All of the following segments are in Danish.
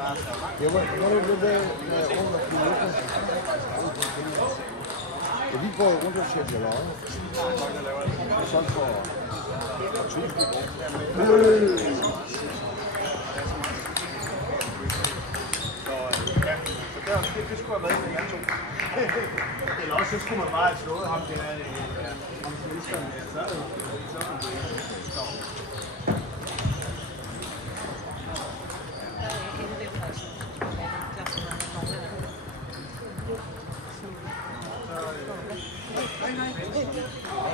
Ja, maar vi går rundt og sætter løg. Og sådan for 1000 kroner. Det skulle have været en af jer to. Eller også så skulle man bare have slået ham til ham ministeren. Så er det så.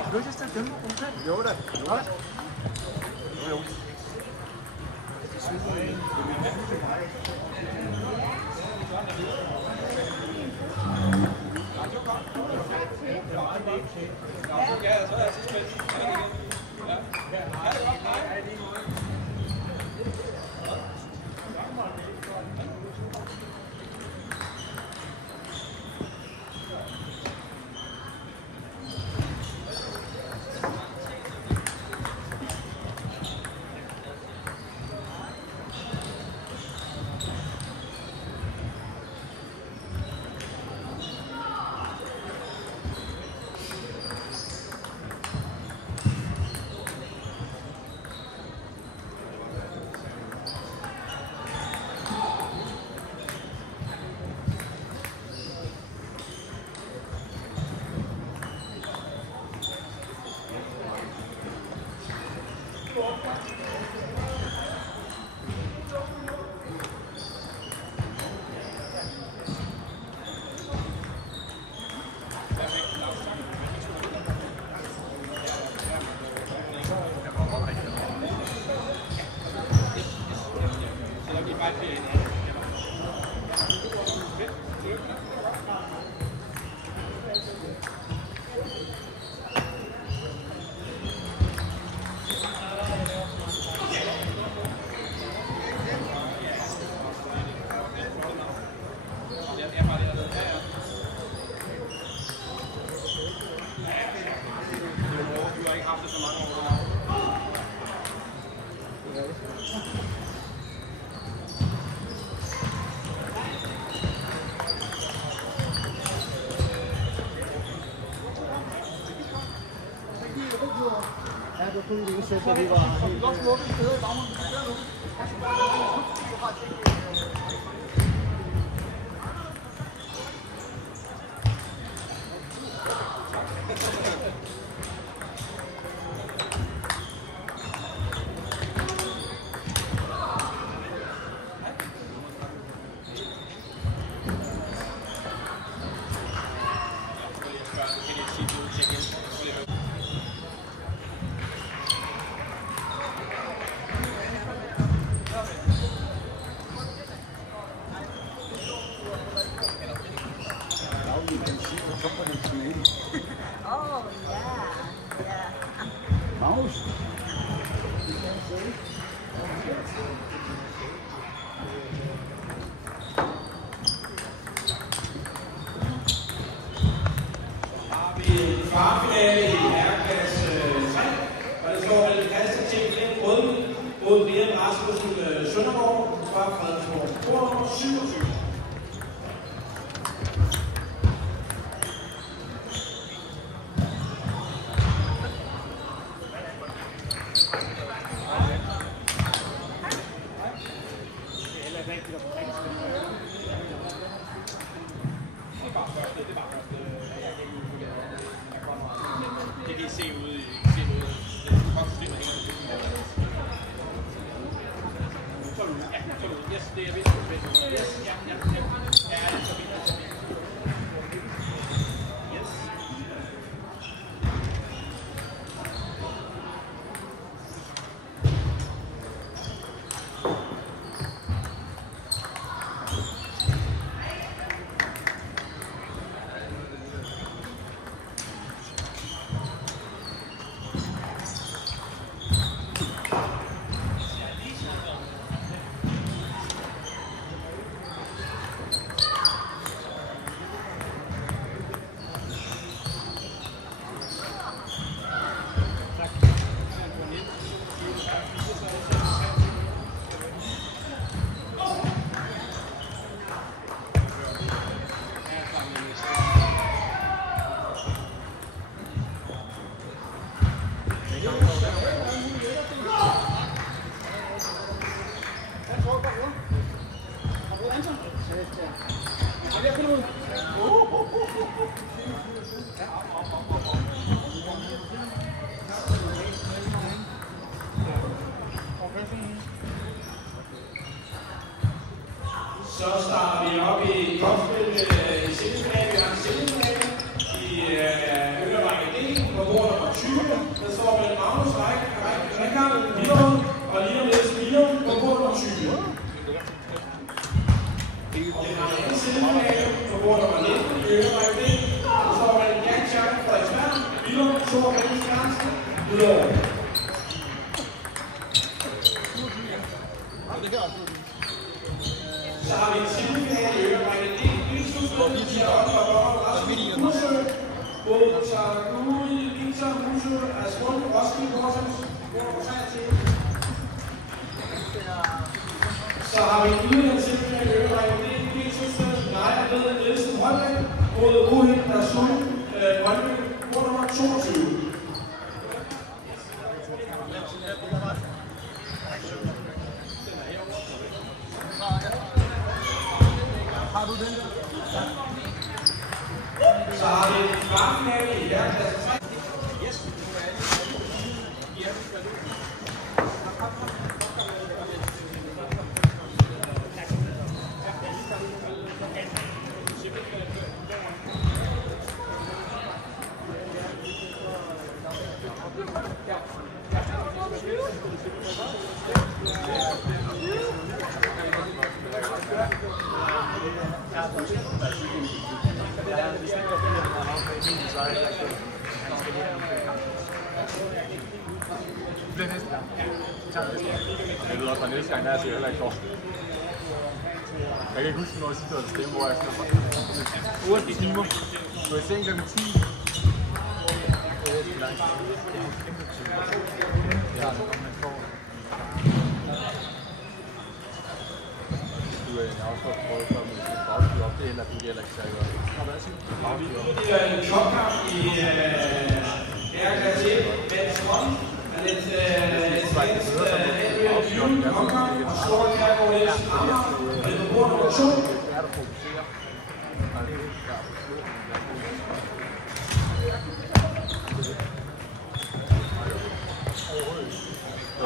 Har du ikke lyst til at dømme på den? Jo da. Jo. Ja, så er jeg så spændt. Så vi var helt godt smukke steder i baggrunden. Oh, yeah. Mouse. Har vi en kvartfinale i herreklasse 3, og det står mellem Christian T. Røden mod Brian Rasmussen Søndergaard fra Fredensborg. 27. Det kan I se ude i konstruktionen hænger. Yes, det er vist. Yes, ja, det er så fint. Yes. Så starter vi op i golfspil i semifinalen. Vi har en semifinale i øverrække D på bord nummer 20. Der står mellem Magnus Rikard Villerud og Liam Niels Villerud på bord nummer 20. Vi har en anden semifinale på bord nummer 19 i øverrække D. Der står mellem Jan Chang Frederiksberg, Villerud, Thor Henrik Skjernsen, Villerud. Så har vi en semifinale i øverrække D. Bilsudspil, Rasmus Husø, Botargui, Victor Husø, Asmund, Roskilde, Horsens, så har vi yderligere semifinale i øverrække D. Bilsudspil, Naja Ved Nielsen Holland mod Rohit Dasun, Brøndby, bord nummer 22. Så har vi en kvartfinale i herreklasse 3. Jeg ved også, at næste gang der er jeg heller ikke kort. Jeg kan ikke huske, når jeg sidder og stemme, hvor jeg skal 8 timer. Så jeg seng kl. 10. Ja, jeg har også fået prøvet at komme bagstyr op. Det heller ikke særlig godt. Det er en topkamp i herreklasse 1. Venstre hånd. Lidt svensk omgang. Og slår her på Niels Ammer. Og det er på bord nummer 2.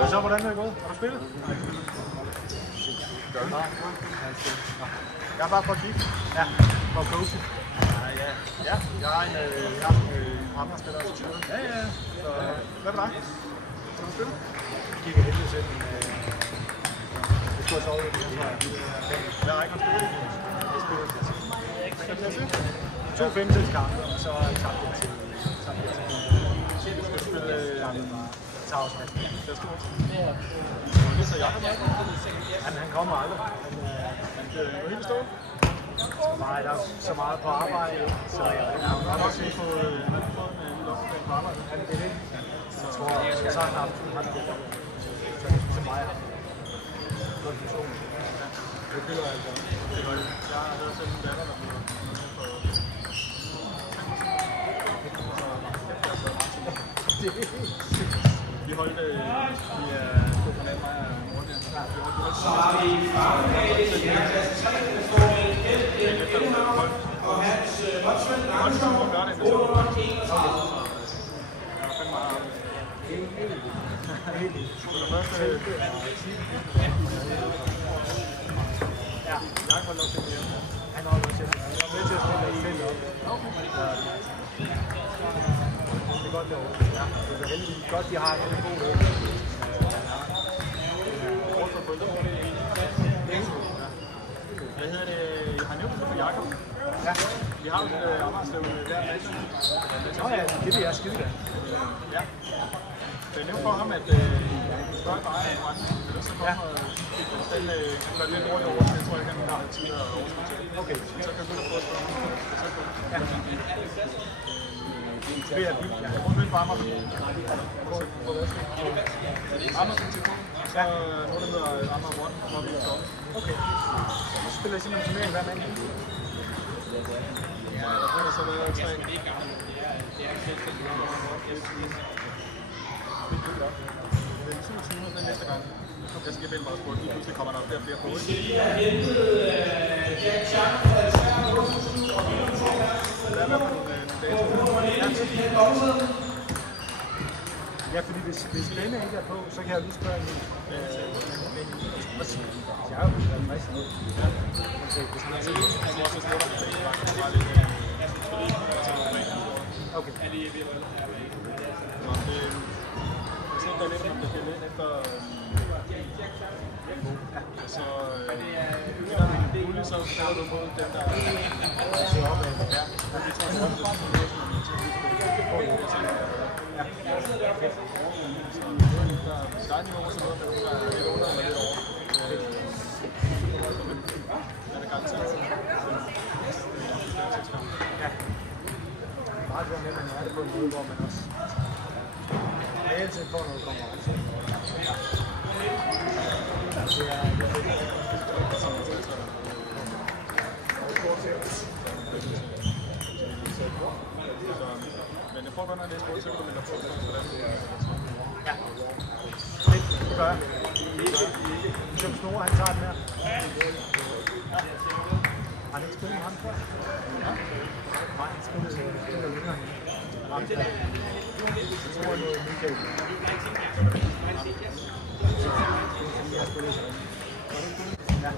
Så hvordan er det gået? Har du spillet? Jeg er bare for at kigge. Ja, for at coache. Ja, jeg har en andre spiller også til. Ja. Så hvad med dig? Skal du spille? Jeg kigger heldig selv, men det skulle jeg sove lidt. Hvad rækker du spille? Jeg spiller til. 2 femtelskampe, og så tabte jeg til. Jeg skal spille Tavsland. Det er stort. Det er så Jacob. Han kommer aldrig. Han er helt stået. Nej, der er så meget på arbejde, så jeg har også ikke fået en loppeplan på arbejde. Det er det. Så jeg tror, så har han haft det. Så mig. Kondition. Det føler jeg altså. Jeg har hørt selv en datter, der bliver vi holdt på fornemt mig af Morten. Så har vi kvartfinale i herreklasse 3. Der står mellem Elhammer og hans Motsvend Langskov. Bord nummer 31. Ja, jeg har fået lov til at blive. Han har også selv. Jeg var med til at spille selv op. Det er godt derovre. Ja, det er heldigvis godt, de har en god øl. Hvad hedder det? Jeg har nævnt det for Jacob. Ja. Vi har jo et Amagerslev hver dag. Nå ja, det vil jeg skide da. Ja. Så jeg nævnte for ham, at spørge bare en brand. Så kommer den gør lidt dårligt over, så jeg tror ikke, han har tid at overskudt. Okay, så kan du prøve at spørge ham. Ja. Det er vildt. Jeg må møde på Amager. Amager skal til på. Så nu det hedder Amager One, når vi er kommet. Okay. Så spiller jeg simpelthen turnering hver mandag. Ja, der bliver så været 3. Det er 7 timer den næste gang. Jeg skal vælge mig også på, lige pludselig kommer der flere og flere på. Vi skal lige have hentet Jack Chang fra Sverige, og Wilhelm Thorberg. Hvad er det for nogle datoer? Ja, fordi hvis denne ikke er på, så kan jeg lige spørge en helt. Jeg har jo været frisk nu. Ja. Okay. Så der lidt, om det bliver lidt efter... Så så starter du mod den, der ser op af. Ja, men det tager rundt. Der er niveau, så noget med nogen, der er lidt under eller lidt over. Er det garanteret? Ja. Meget godt med, at man er det på en måde, hvor man også reelt set får noget konkurrence. Ja. Men jeg prøver godt at læse på, så kan du melde på, hvordan det er. Ja. Det gør jeg. Som Snore, han tager den her. Har han ikke spillet med ham før? Ja. Nej, han spiller længere. Jeg tror, det er Michael. Jeg har spillet sig. Ja.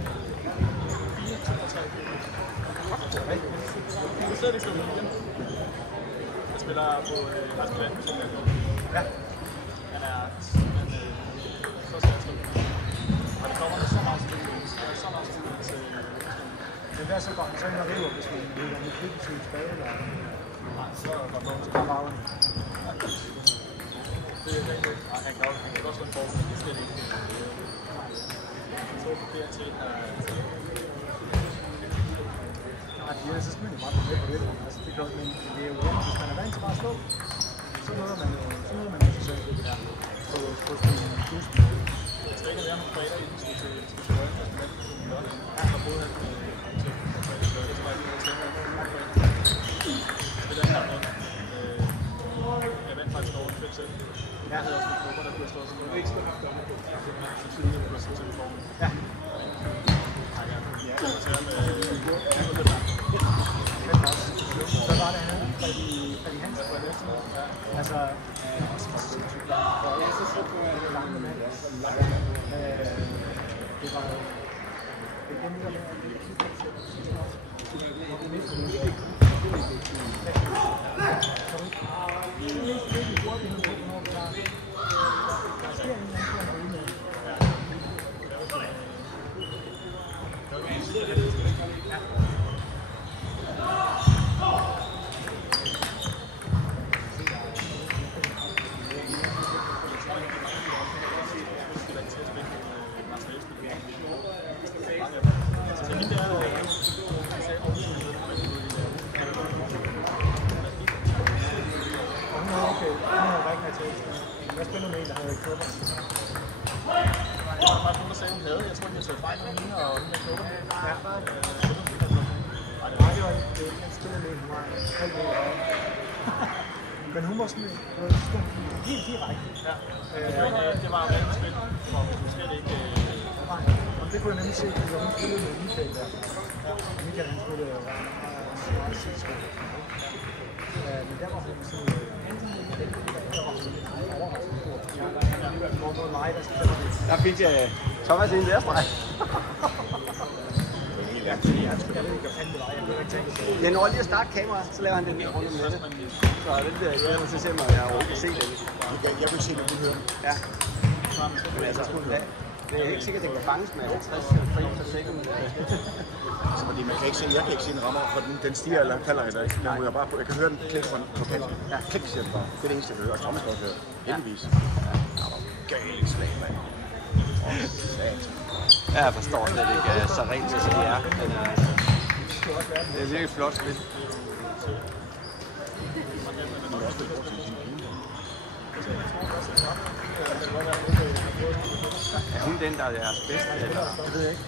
Du sidder ikke slået igen. Jeg spiller på Rasmus Landmusik. Ja. Han er så svensk. Og det kommer med så meget spil. Det er så meget spil til... Men hvad så godt? Så er det river, hvis man vil have mit flytte til tilbage, eller? Nej, så går det Så bare baglen. Det er rigtig. Han kan godt slå en form, men det er slet ikke. Så på flere til Ja, så spiller man bare med på det. Altså, det kan, men det er jo hvis man er vant til bare at slå, så møder man sig selv det der på spillet med tusind. Jeg skal ikke være nogle fredag i den skal til Rønne, og skal være på ja, og både han til fredag lørdag, så var jeg lige til at spiller her noget. Jeg vandt faktisk over 5 selv. Jeg havde også nogle grupper, der kunne have stået sådan noget. Ikke skulle have haft det. Så tidligere kunne jeg stå til formen. Ja. Så var det han Freddy Hansen på næste måde. Altså, lange mand. Det var jo... Det er med Hvad spiller med en, der havde klubber? det var faktisk nogen, der sagde, hun havde. Jeg tror, de har taget fejl med mine og hun havde klubber. Ja. Nej, det var ikke. Han spillede med en, hun var halv meter. Men hun var sådan helt direkte. Ja. Det var jo rigtig spil, for hun slet ikke... Og det kunne jeg nemlig se, fordi hun spillede med Michael der. Michael, han spillede meget sidskab. Men der var hun sådan... Der fik Thomas en lærerstreg. Jeg når lige at starte kameraet, så laver han den her rundt om nettet. Så det bliver jeg nødt til at se mig, at jeg overhovedet kan se den. Jeg vil se, når du hører. Ja. Men altså, det er ikke sikkert, at den kan fanges med 50 frames per second. Altså, fordi man kan ikke se, jeg kan ikke se en rammer, for den stiger eller falder eller ikke. Jeg kan høre den klik på kanten. Ja, klik siger den bare. Det er det eneste, jeg hører. Og Thomas kan også høre. Heldigvis. Galt slag, mand. Ja, jeg forstår slet ikke så rent, som det er. Men, det er virkelig flot spil. Er hun den, der er deres bedste? Det ved jeg ikke.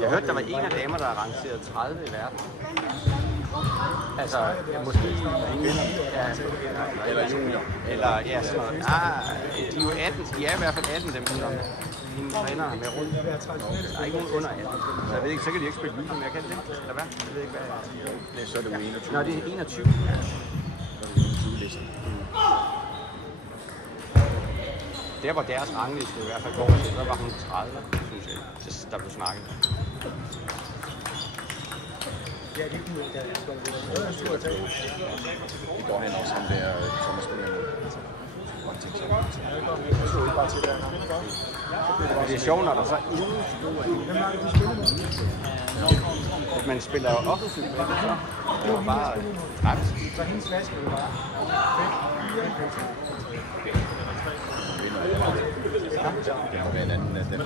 Jeg hørte, der var en af damer, der er rangeret 30 i verden. Altså, måske ja, Eller junior. eller ja, sådan noget. De er jo 18, de er i hvert fald 18, dem som hende træner med rundt. Der er ikke nogen under 18. Så jeg ved ikke, så kan de ikke spille lige, men jeg kan det ikke. Eller hvad? Jeg ved ikke, hvad Det, så er det jo 21. Nå, det er 21. Så er det 21-listen. Der var deres rangliste i hvert fald går til, der var hun 30, synes jeg, så der blev snakket. Ja, det kunne jeg ikke. Det går han også, ham der Thomas Gulland. Men det er sjovt, når der så man spiller jo offensivt med det så. Det var bare træt. Så hendes flaske var bare Det må være en anden af dem.